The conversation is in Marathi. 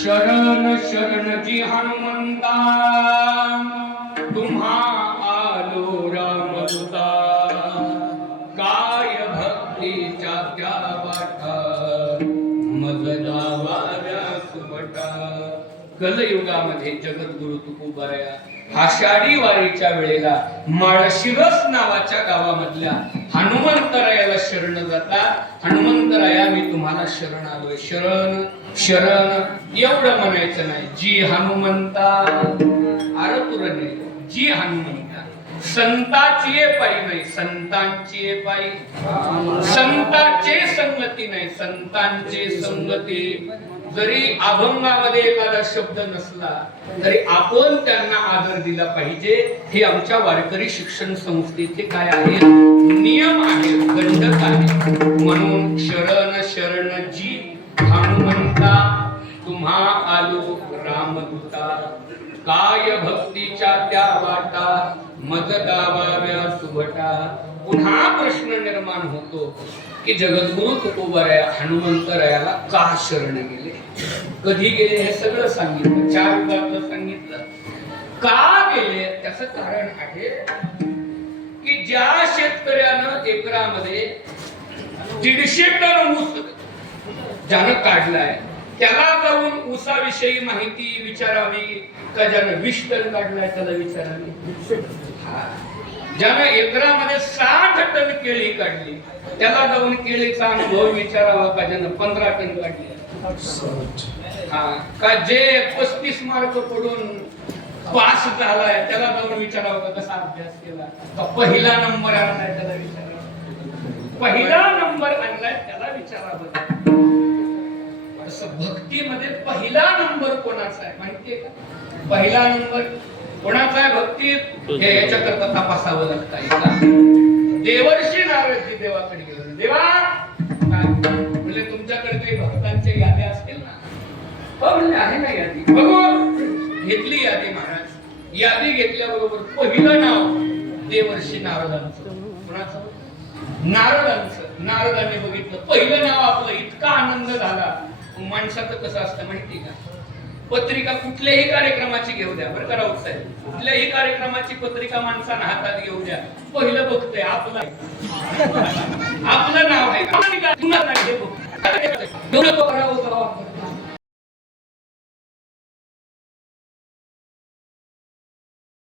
शरण शरण जी हनुमंता तुम्हा आलो रामदूता काय भक्तीच्या त्या वाटा मज दावाऱ्या सुबटा. कलयुगामध्ये जगद्गुरु तुकोबाराया आषाढी वारीच्या वेळेला माळशिरस नावाच्या गावामधल्या हनुमंतरायाला शरण जातात. हनुमंतराया मी तुम्हाला शरण आलोय. शरण शरण एवढं म्हणायचं नाही. जी हनुमंता आरपुरणे जी हनुमंता संताची पायी नाही संतांची पायी. संतांचे संगती नाही संतांचे संगती. जरी अभंगामध्ये एखादा शब्द नसला तरी आपण त्यांना आदर दिला पाहिजे. हे आमच्या वारकरी शिक्षण संस्थेचे काय आहे नियम आहे दंडक आहे. म्हणून शरण शरण जी हनुमंता तुम्हा आलो रामदूता काय भक्तीच्या त्या वाटा मज दावाव्या सुभटा. पुन्हा प्रश्न निर्माण होतो की जगद्गुरु तुकोबाराया हनुमंतरायाला का शरण गेले, कधी गेले हे सगळं सांगितलं. 4 युगातलं सांगितलं. का गेले त्याचं कारण आहे की ज्या शेतकऱ्यानं एकरामध्ये 150 टन ऊस ज्यानं काढलाय त्याला जाऊन ऊसाविषयी माहिती विचारावी का ज्यानं 20 टन काढलाय त्याला विचारावी. ज्यानं एकरामध्ये 60 टन केळी काढली त्याला जाऊन केळीचा अनुभव विचारावा का ज्यानं 15 टन काढली. का जे 35 मार्क पडून पास झालाय त्याला जाऊन विचारावं का कसा अभ्यास केला. का पहिला नंबर आणलाय त्याला विचारावं. पहिला नंबर आणलाय त्याला विचारावं. तसं भक्तीमध्ये पहिला नंबर कोणाचा आहे माहितीये का. पहिला नंबर कोणाचा आहे भक्तीत हे याच्याकरता तपासावं लागतं. देवर्षी नारदजी देवाकडे गेले. देवा म्हणजे तुमच्याकडे काही भक्तांची यादी असतील ना. हो म्हणजे आहे ना यादी. बघू घेतली यादी महाराज. यादी घेतल्याबरोबर पहिलं नाव देवर्षी नारदांचं. कोणाचं नारदांचं. नारदांनी बघितलं पहिलं नाव आपलं. इतका आनंद झाला. माणसाचं कसं असतं माहिती का. पत्रिका कुठल्याही कार्यक्रमाची घेऊ द्या बरं का राऊत साहेब. कुठल्याही कार्यक्रमाची पत्रिका माणसानं हातात घेऊ द्या. पहिलं बघतोय आपलं आपलं नाव आहे का.